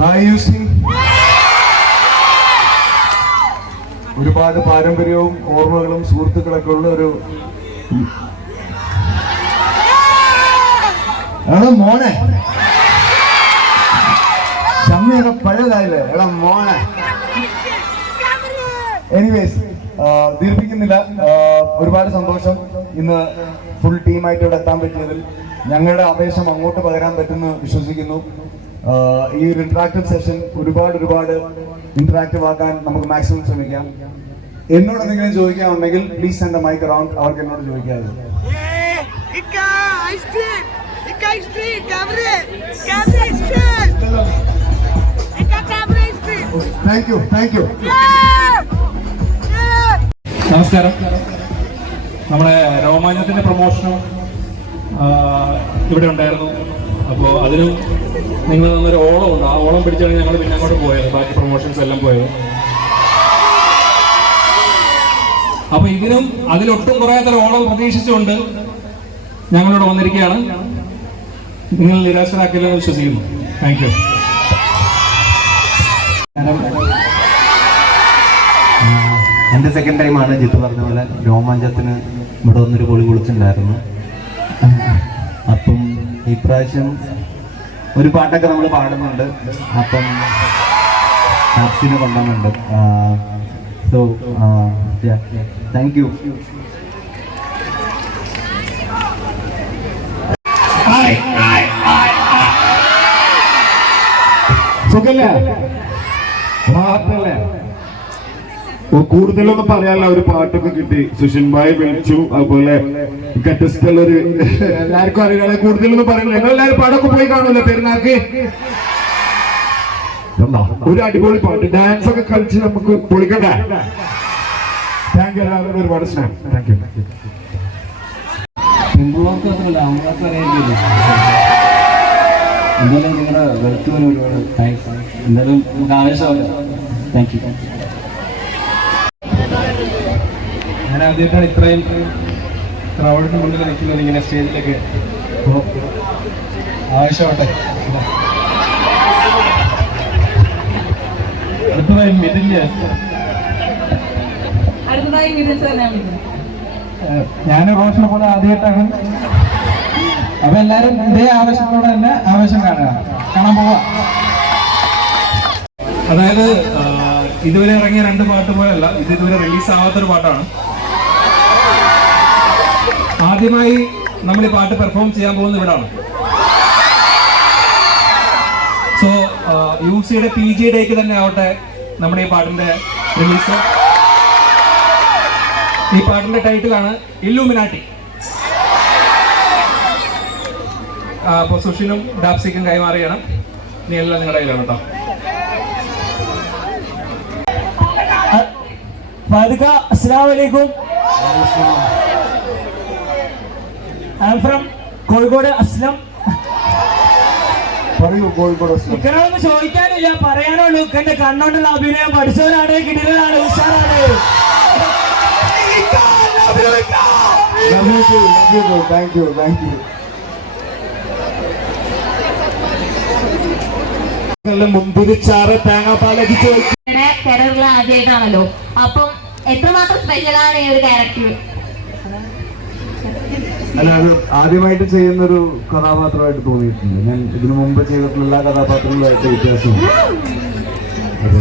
Hi യൂസി ഒരുപാട് പാരമ്പര്യവും ഓർമ്മകളും സുഹൃത്തുക്കളൊക്കെ ഉള്ള ഒരു എടാ മോനെ. ഷമ്മിയൊക്കെ പഴയതായില്ലേ എടാ മോനെ. എനിവേസ് ദീർഘിക്കുന്നില്ല ഒരുപാട് സന്തോഷം. ഇന്ന് ഫുൾ ടീമായിട്ട് ഇവിടെ എത്താൻ പറ്റിയതിൽ ഞങ്ങളുടെ ആവേശം അങ്ങോട്ട് പകരാൻ പറ്റുമെന്ന് വിശ്വസിക്കുന്നു. ഈ ഒരു ഇന്ററാക്റ്റീവ് സെഷൻ ഒരുപാട് ഒരുപാട് ഇന്ററാക്റ്റീവ് ആക്കാൻ നമുക്ക് മാക്സിമം ശ്രമിക്കാം. എന്നോട് എന്തെങ്കിലും ചോദിക്കാനുണ്ടെങ്കിൽ പ്ലീസ് സെൻഡ് മൈക്ക് അറൗണ്ട് അവർക്ക് എന്നോട് ചോദിക്കാതെ! Thank you thank you! നമസ്കാരം. നമ്മുടെ രോമാഞ്ചത്തിന്റെ പ്രൊമോഷനും ഇവിടെ ഉണ്ടായിരുന്നു. അപ്പോൾ അതിനും നിങ്ങൾ തന്നൊരു ഓളം ഉണ്ട്. ആ ഓളം പിടിച്ചാണ് ഞങ്ങൾ പിന്നെ അങ്ങോട്ട് പോയത്. ബാക്കി പ്രൊമോഷൻസ് എല്ലാം പോയത്. അപ്പൊ ഇതിനും അതിലൊട്ടും കുറയാത്തൊരു ഓളം പ്രതീക്ഷിച്ചുകൊണ്ട് ഞങ്ങളോട് വന്നിരിക്കുകയാണ്. നിങ്ങൾ നിരാശരാക്കില്ലെന്ന് വിശ്വസിക്കുന്നു. താങ്ക് യു എന്റെ സെക്കൻഡ് ടൈമാണ് ജിത്തു പറഞ്ഞ പോലെ രോമാഞ്ചത്തിന് ഇവിടെ വന്നൊരു പൊളി കുളിച്ചിട്ടുണ്ടായിരുന്നു അപ്പം ഇപ്രാവശ്യം ഒരു പാട്ടൊക്കെ നമ്മൾ പാടുന്നുണ്ട്. അപ്പം ഹാപ്സിനെ കൊണ്ടുവന്നുണ്ട്. സോ താങ്ക് യു സുഖല്ലേ? ഓ, കൂടുതലൊന്നും പറയാനുള്ള ഒരു പാട്ടൊക്കെ കിട്ടി. സുഷിൻ ഭായ് വിളിച്ചു അതുപോലെ കറ്റസ്റ്റുള്ള ഒരു എല്ലാവർക്കും അറിയാതെ കൂടുതലൊന്നും പറയുന്നില്ല നിങ്ങൾ എല്ലാവരും പാടൊക്കെ പോയി കാണുമല്ലോ പെരുന്നാക്ക് ഒരു അടിപൊളി പാട്ട്. ഡാൻസ് ഒക്കെ കളിച്ച് നമുക്ക് പൊളിക്കട്ടെ. താങ്ക് യു എല്ലാവരോടും ഒരുപാട് സ്നേഹം. താങ്ക് യു പെൺപിള്ളേർക്ക് മാത്രമല്ല ആൺപിള്ളേർക്ക് അറിയാൻ എന്തായാലും നിങ്ങളുടെ വെളുത്തുവിന് ഒരുപാട് താങ്ക്സ് എന്തായാലും നമുക്ക് ആവേശമാവില്ല. താങ്ക് യു ഞാൻ ആദ്യമായിട്ടാണ് ഇത്രയും ക്രൗഡിന് മുന്നിൽ നിൽക്കുന്നത് ഇങ്ങനെ സ്റ്റേജിലൊക്കെ അപ്പോൾ ആവശ്യമാട്ടെ അടുത്തതായി മിഥുന്യ ഞാൻ റോഷനെ പോലെ ആദ്യമായിട്ടാണ്. അപ്പൊ എല്ലാരും ഇതേ ആവശ്യത്തോടെ തന്നെ ആവശ്യം കാണുക. കാണാൻ പോവാ. അതായത് ഇതുവരെ ഇറങ്ങിയ രണ്ട് പാട്ട് പോലല്ല ഇത് ഇതുവരെ റിലീസ് ആവാത്തൊരു പാട്ടാണ്. ആദ്യമായി നമ്മൾ ഈ പാട്ട് പെർഫോം ചെയ്യാൻ പോകുന്നത് ഇവിടാണ്. സോ യു സിയുടെ പി ജി ഡേക്ക് തന്നെ ആവട്ടെ നമ്മുടെ ഈ പാട്ടിന്റെ റിലീസ് ഈ പാട്ടിന്റെ ടൈറ്റിലാണ് ഇല്ലുമിനാട്ടി അപ്പൊ സുഷിനും ഡാപ്സിക്കും കൈമാറിയാണ്. നീ എല്ലാം നിങ്ങളുടെ കയ്യിലാണ് കേട്ടോ. ഫാദിക അസ്സലാമു അലൈക്കും. I'm from Kozhikode Aslam പറയൂ കോഴിക്കോട് അസ്ലം. ഇക്കനൊന്നും ചോദിക്കാനില്ല പറയാനുള്ളൂ ഇക്കന്റെ കണ്ണോണ്ടുള്ള അഭിനയം പഠിച്ചവരാണ് കിടിലാണ് ഉഷാറാണ് too. Thank you, thank you. മുന്തിരിച്ചാറ് തേങ്ങാപ്പാലൊക്കെ ചോദിക്കും ടെററിൽ ആദ്യമായിട്ടാണല്ലോ അപ്പം എത്രമാത്രം സ്പെഷ്യലാണ് ഈ ഒരു ക്യാരക്ടർ അല്ല അത് ആദ്യമായിട്ട് ചെയ്യുന്ന ഒരു കഥാപാത്രമായിട്ട് തോന്നിയിട്ടുണ്ട്. ഞാൻ ഇതിനു മുമ്പ് ചെയ്തിട്ടുള്ള എല്ലാ കഥാപാത്രങ്ങളുമായിട്ട് വ്യത്യാസമുണ്ട്. അത്